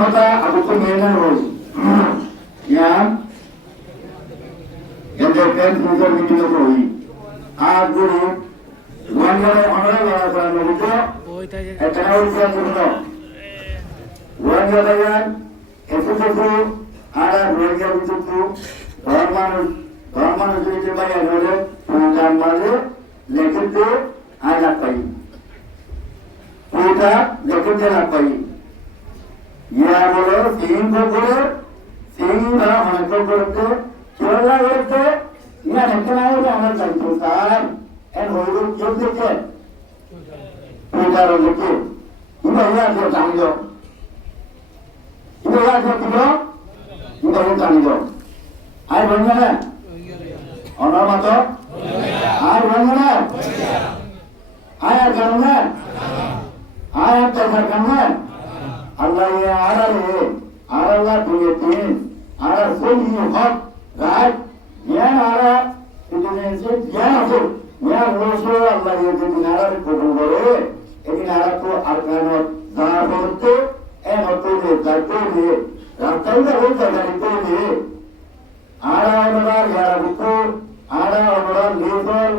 কথা aku মেয়েনা রোজ yang kan future meeting ko hi aguru wangare amara la kara nuko ekana ursa nuko wangare yan efuko ara roja utuku dharman jete baya role program male lekete ala pai puta lekete la pai ya bolo sing ba hanko korte chola korte ya nekana ora amar kaito sar en hoyo yodeke puta ro leke iba ya ko tango iba ya ko tigo iba ya tango ai bangana ona mato ai bangana ai ganna ai takarkanna Allah ya Allah punya ara soli hak right ya ara Indonesia ya aku ya roso Allah ya jadi ara ko gore ini ara ko argano zaborte hoto ne tarte rakanda hota garito ne ara onar ya buko ara onar labor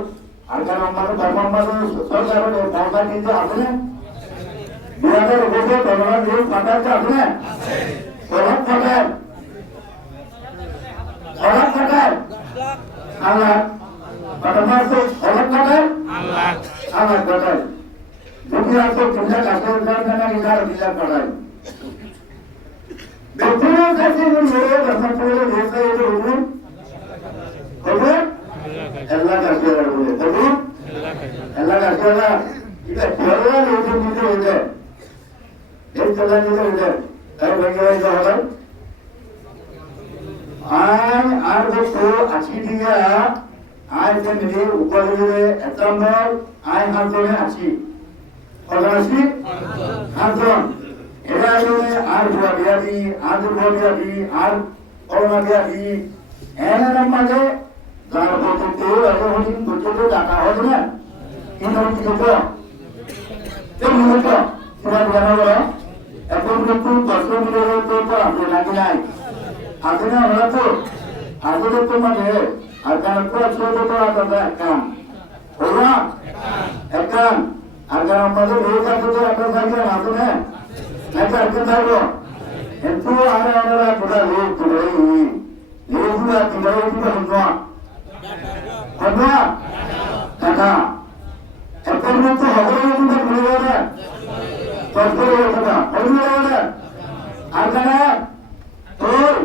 argano manu performance সরকার এর টাকা দিতে আছে না 2000 টাকা দিয়ে টাকা আছে না সরকার টাকা orang kadar alat pada masuk orang kadar alat kadar dunia itu tidak kasar karena kita tidak kadar betul kasih menjadi kasar boleh desa itu umum betul Allah kasih boleh betul Allah kasih lah kita jualan itu itu itu jalan itu tapi bagaimana itu orang আর দেখো আছি দিয়া আর যে উপরে এতম্বর I হাতনে আছি কজন আছি হাতন এরা আর ভুয়া বিয়াদি আর ভুয়া বিয়াদি আর করোনা বিয়াদি এর মাঝে যার প্রতি হদিন বছর টাকা হবে না কিন্তু কি করবো তেমন তো সেটা জানাবো এখন কিন্তু 10 মিনিটের তো আপনি লাগে নাই আজকে আমরা তো আজকে তো মানে আজকে তো ছোট ছোট আমরা কাম ওরা একদম আজকে আমাদের এই কাজ তো আমরা থাকবে না তো না নাকি আজকে থাকবো কিন্তু আমরা পুরো লোক পুরো লোকগুলা কিভাবে কিভাবে হন্না হন্না টাকা এখন তো হবে না ভুলে যাবে তখন কথা ভুলে যাবে আজকে তোর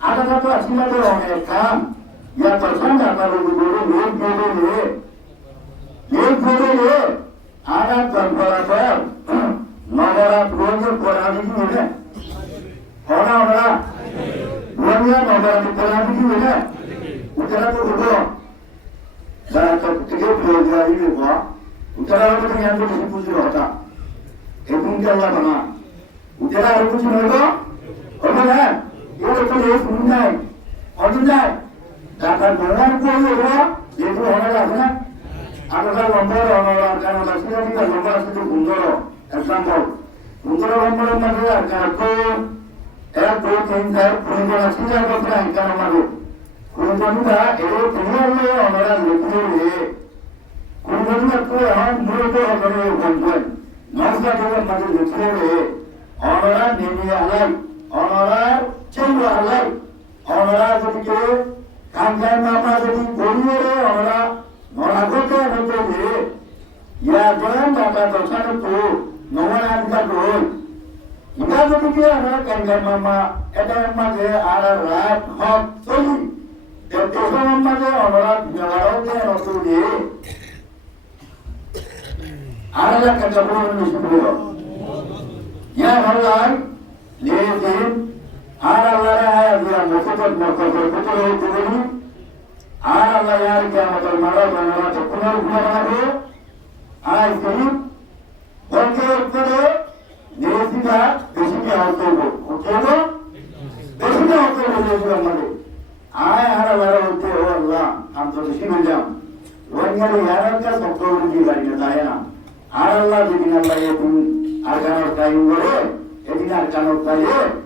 ada satu aslinya tu orang Islam yang tersangka kalau diburu lihat ada tempat negara punya Quran itu ni, orang punya negara Quran itu ni, utara tu betul, dan ketika belajar ini buat, utara tu yang tu disebut apa? Itu Allah mana? Utara itu mana? Apa dah? এটা তো এই শুন নাই অর্জন যায় টাকা ভ্রমণ করলে ওরা যেহেতু অনার আছে না আটাটা নম্বর অনার কারণ রাষ্ট্রীয় নম্বর আছে তো 15 এক্সাম্পল 15 নম্বরের মধ্যে আর কারণ 1 2 3 4 15 আছে যা কথা কারণ মানে 15টা এর তিনলে অনার লিখলে 15টা তো এখন মূলত করে বলবেন নজরা দেওয়ার মধ্যে লিখলে অনার নেমে আলাই অনার চন্দ্র আলাই অনারা যদি কেউ কাঙ্গাই মামা যদি গড়িয়ে অনারা নরাগতে হতে দিয়ে ইয়া গরম বাবা দশানো তো নমন আনকা রোল ইটা যদি কেউ আমরা কাঙ্গাই মামা এটা মাঝে আর রাত হক চলি দশার মাঝে অনারা নরাগতে হতে দিয়ে আর একটা জবর নিশুল ইয়া হলাই লেদিন আর আল্লাহর আয়াত দিয়া মুখত করি আর আল্লাহ ইয়ার কিয়ামতের মারা বানানো তো পুনর্গুণ বানাবো আজ করি বলতে করে নেসিটা বেশি কি হতে হবে ওকে বেশি কি হতে হবে নেসিটা মানে আয় আর আল্লাহর হতে ও আল্লাহ আমি তো বেশি বললাম ওয়াইয়ার ইয়ারকা সবগুলো কি বাড়ি না তাই না আর আল্লাহ যদি আল্লাহ এখন আর গানার টাইম করে এদিকে আর কানো পাইলে